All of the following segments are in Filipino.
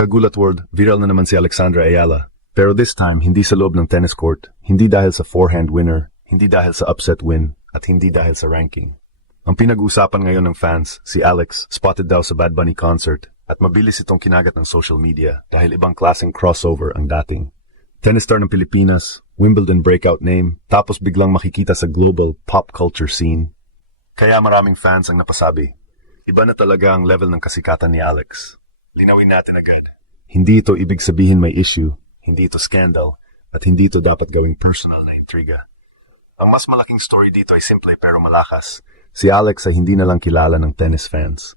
Kagulat world, viral na naman si Alexandra Ayala. Pero this time, hindi sa loob ng tennis court, hindi dahil sa forehand winner, hindi dahil sa upset win, at hindi dahil sa ranking. Ang pinag-uusapan ngayon ng fans, si Alex, spotted daw sa Bad Bunny concert, at mabilis itong kinagat ng social media dahil ibang klaseng crossover ang dating. Tennis star ng Pilipinas, Wimbledon breakout name, tapos biglang makikita sa global pop culture scene. Kaya maraming fans ang napasabi, iba na talaga ang level ng kasikatan ni Alex. Linawin natin agad. Hindi ito ibig sabihin may issue, hindi ito scandal, at hindi ito dapat gawing personal na intriga. Ang mas malaking story dito ay simple pero malakas. Si Alex ay hindi na lang kilala ng tennis fans.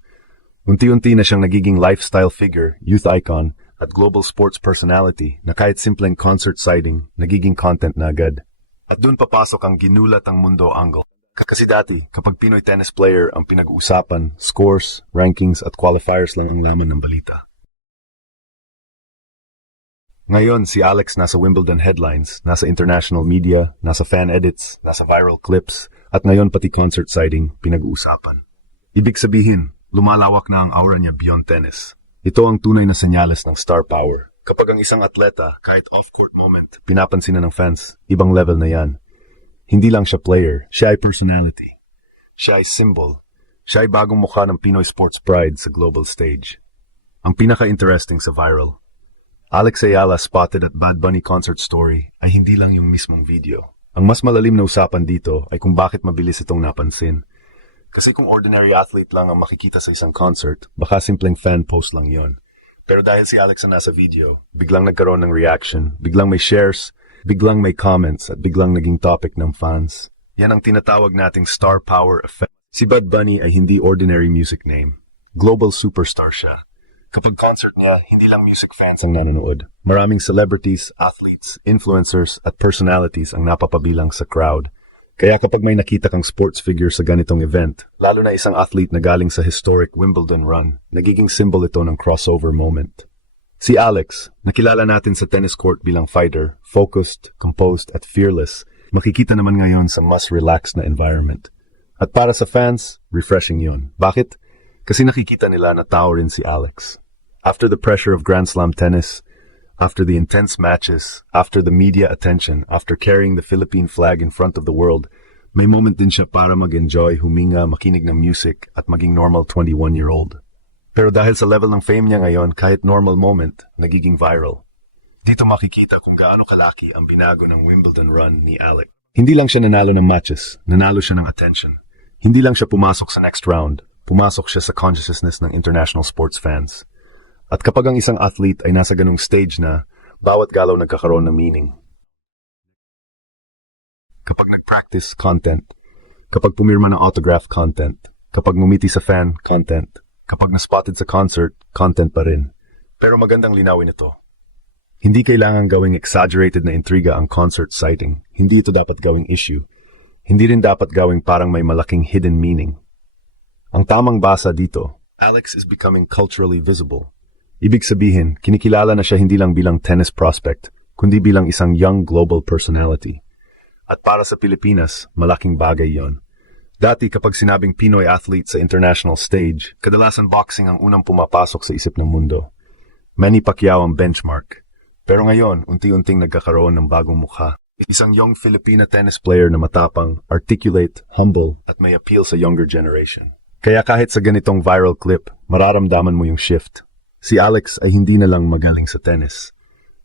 Unti-unti na siyang nagiging lifestyle figure, youth icon, at global sports personality na kahit simpleng concert sighting, nagiging content na agad. At doon papasok ang ginulat ang mundo angle. Kasi dati, kapag Pinoy tennis player ang pinag-uusapan, scores, rankings at qualifiers lang ang laman ng balita. Ngayon, si Alex nasa Wimbledon headlines, nasa international media, nasa fan edits, nasa viral clips, at ngayon pati concert sighting pinag-uusapan. Ibig sabihin, lumalawak na ang aura niya beyond tennis. Ito ang tunay na senyales ng star power. Kapag ang isang atleta, kahit off-court moment, pinapansin na ng fans, ibang level na yan. Hindi lang siya player, siya ay personality. Siya ay symbol. Siya ay bagong mukha ng Pinoy sports pride sa global stage. Ang pinaka-interesting sa viral, Alex Ayala spotted at Bad Bunny concert story ay hindi lang yung mismong video. Ang mas malalim na usapan dito ay kung bakit mabilis itong napansin. Kasi kung ordinary athlete lang ang makikita sa isang concert, baka simpleng fan post lang yon. Pero dahil si Alex ang nasa video, biglang nagkaroon ng reaction, biglang may shares, biglang may comments, at biglang naging topic ng fans. Yan ang tinatawag nating star power effect. Si Bad Bunny ay hindi ordinary music name. Global superstar siya. Kapag concert niya, hindi lang music fans ang nanonood. Maraming celebrities, athletes, influencers, at personalities ang napapabilang sa crowd. Kaya kapag may nakita kang sports figure sa ganitong event, lalo na isang athlete na galing sa historic Wimbledon run, nagiging symbol ito ng crossover moment. Si Alex, nakilala natin sa tennis court bilang fighter, focused, composed, at fearless, makikita naman ngayon sa mas relaxed na environment. At para sa fans, refreshing yon. Bakit? Kasi nakikita nila na tao rin si Alex. After the pressure of Grand Slam tennis, after the intense matches, after the media attention, after carrying the Philippine flag in front of the world, may moment din siya para mag-enjoy, huminga, makinig ng music, at maging normal 21-year-old. Pero dahil sa level ng fame niya ngayon, kahit normal moment, nagiging viral. Dito makikita kung gaano kalaki ang binago ng Wimbledon run ni Alex. Hindi lang siya nanalo ng matches, nanalo siya ng attention. Hindi lang siya pumasok sa next round, pumasok siya sa consciousness ng international sports fans. At kapag ang isang athlete ay nasa ganung stage na, bawat galaw nagkakaroon ng meaning. Kapag nag-practice, content. Kapag pumirma ng autograph, content. Kapag ngumiti sa fan, content. Kapag na-spotted sa concert, content pa rin. Pero magandang linawin ito. Hindi kailangan gawing exaggerated na intriga ang concert sighting. Hindi ito dapat gawing issue. Hindi rin dapat gawing parang may malaking hidden meaning. Ang tamang basa dito, Alex is becoming culturally visible. Ibig sabihin, kinikilala na siya hindi lang bilang tennis prospect, kundi bilang isang young global personality. At para sa Pilipinas, malaking bagay yon. Dati kapag sinabing Pinoy athlete sa international stage, kadalasan boxing ang unang pumapasok sa isip ng mundo. Manny Pacquiao ang benchmark. Pero ngayon, unti-unting nagkakaroon ng bagong mukha. Isang young Filipina tennis player na matapang, articulate, humble, at may appeal sa younger generation. Kaya kahit sa ganitong viral clip, mararamdaman mo yung shift. Si Alex ay hindi na lang magaling sa tennis.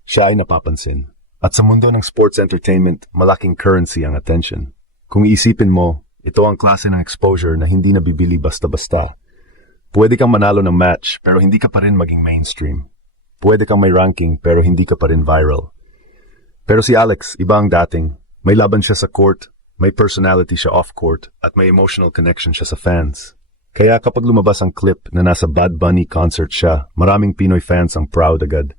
Siya ay napapansin. At sa mundo ng sports entertainment, malaking currency ang attention. Kung iisipin mo, ito ang klase ng exposure na hindi nabibili basta-basta. Pwede kang manalo ng match pero hindi ka pa rin maging mainstream. Pwede kang may ranking pero hindi ka pa rin viral. Pero si Alex, iba ang dating. May laban siya sa court, may personality siya off-court, at may emotional connection siya sa fans. Kaya kapag lumabas ang clip na nasa Bad Bunny concert siya, maraming Pinoy fans ang proud agad.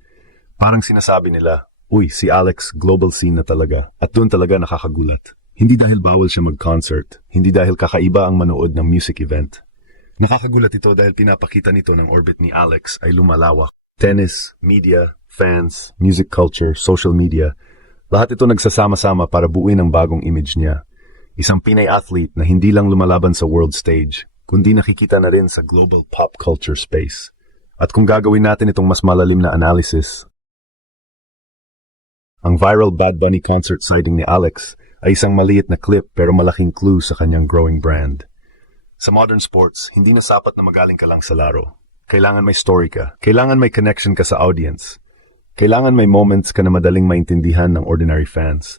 Parang sinasabi nila, uy, si Alex, global scene na talaga. At doon talaga nakakagulat. Hindi dahil bawal siya mag-concert, hindi dahil kakaiba ang manood ng music event. Nakakagulat ito dahil pinapakita nito ng orbit ni Alex ay lumalawak. Tennis, media, fans, music culture, social media, lahat ito nagsasama-sama para buuin ang bagong image niya. Isang Pinay athlete na hindi lang lumalaban sa world stage, kundi nakikita na rin sa global pop culture space. At kung gagawin natin itong mas malalim na analysis, ang viral Bad Bunny concert sighting ni Alex ay isang maliit na clip pero malaking clue sa kanyang growing brand. Sa modern sports, hindi na sapat na magaling ka lang sa laro. Kailangan may story ka. Kailangan may connection ka sa audience. Kailangan may moments ka na madaling maintindihan ng ordinary fans.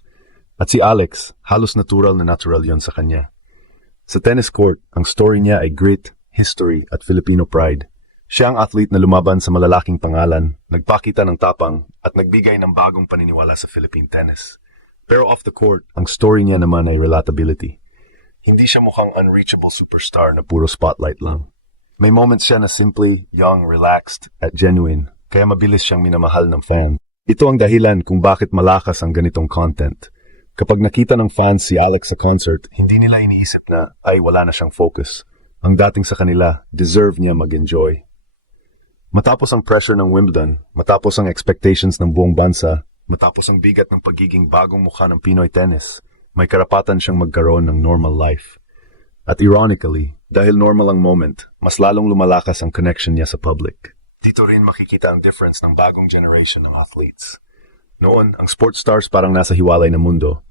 At si Alex, halos natural yon sa kanya. Sa tennis court, ang story niya ay grit, history at Filipino pride. Siya ang athlete na lumaban sa malalaking pangalan, nagpakita ng tapang at nagbigay ng bagong paniniwala sa Philippine tennis. Pero off the court, ang story niya naman ay relatability. Hindi siya mukhang unreachable superstar na puro spotlight lang. May moments siya na simply, young, relaxed at genuine, kaya mabilis siyang minamahal ng fan. Ito ang dahilan kung bakit malakas ang ganitong content. Kapag nakita ng fans si Alex sa concert, hindi nila iniisip na, ay wala na siyang focus. Ang dating sa kanila, deserve niya mag-enjoy. Matapos ang pressure ng Wimbledon, matapos ang expectations ng buong bansa, matapos ang bigat ng pagiging bagong mukha ng Pinoy tennis, may karapatan siyang magkaroon ng normal life. At ironically, dahil normal ang moment, mas lalong lumalakas ang connection niya sa public. Dito rin makikita ang difference ng bagong generation ng athletes. Noon, ang sports stars parang nasa hiwalay na mundo.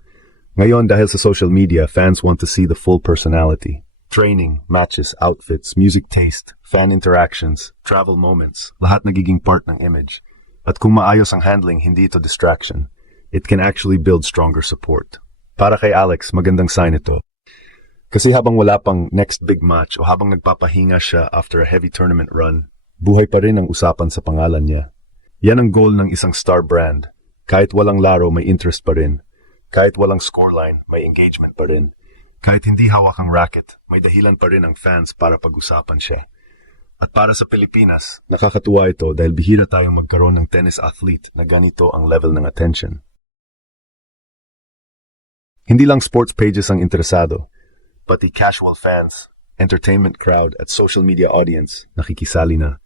Ngayon, dahil sa social media, fans want to see the full personality. Training, matches, outfits, music taste, fan interactions, travel moments, lahat nagiging part ng image. At kung maayos ang handling, hindi ito distraction. It can actually build stronger support. Para kay Alex, magandang sign ito. Kasi habang wala pang next big match o habang nagpapahinga siya after a heavy tournament run, buhay pa rin ang usapan sa pangalan niya. Yan ang goal ng isang star brand. Kahit walang laro, may interest pa rin. Kahit walang scoreline, may engagement pa rin. Kahit hindi hawak ang racket, may dahilan pa rin ang fans para pag-usapan siya. At para sa Pilipinas, nakakatuwa ito dahil bihira tayong magkaroon ng tennis athlete na ganito ang level ng attention. Hindi lang sports pages ang interesado, pati casual fans, entertainment crowd at social media audience nakikisali na.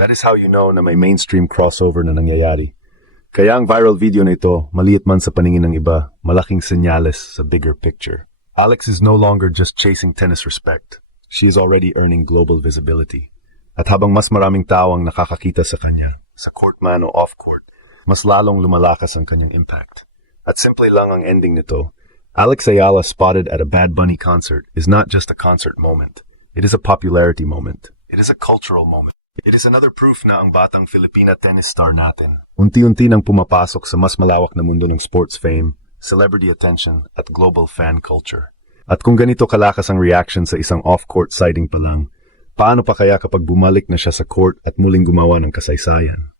That is how you know na may mainstream crossover na nangyayari. Kaya ang viral video na ito, maliit man sa paningin ng iba, malaking senyales sa bigger picture. Alex is no longer just chasing tennis respect. She is already earning global visibility. At habang mas maraming tao ang nakakakita sa kanya, sa court man o off-court, mas lalong lumalakas ang kanyang impact. At simple lang ang ending nito. Alex Ayala spotted at a Bad Bunny concert is not just a concert moment. It is a popularity moment. It is a cultural moment. It is another proof na ang batang Filipina tennis star natin unti-unti nang pumapasok sa mas malawak na mundo ng sports fame, celebrity attention, at global fan culture. At kung ganito kalakas ang reaction sa isang off-court sighting pa lang, paano pa kaya kapag bumalik na siya sa court at muling gumawa ng kasaysayan?